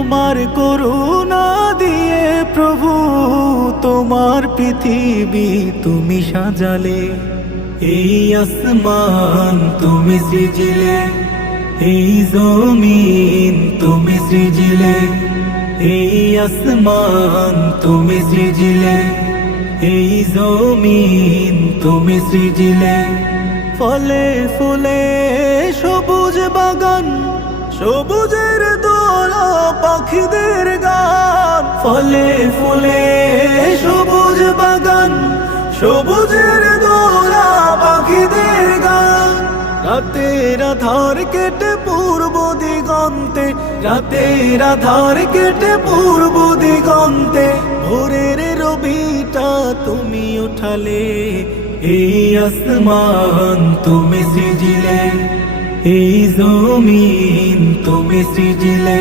তোমার করুণা দিয়ে প্রভু তোমার পৃথিবী তুমি সাজালে। এই আসমান তুমি সৃজিলে, এই জমিন তুমি সৃজিলে। এই আসমান তুমি সৃজিলে, এই জমিন তুমি সৃজিলে। ফলে ফুলে সবুজ বাগান, সবুজের দোলা পাখিদের গান। ফলে ফুলে সবুজ বাগান, সবুজের দোলা পাখিদের গান। রাতের আধার কেটে পূর্ব দিগন্তে, রাতের আধার কেটে পূর্ব দিগন্তে ভোরের রবিটা তুমি উঠালে। এই আসমান তুমি সৃজিলে, এই জমিন তুমি সৃজিলে।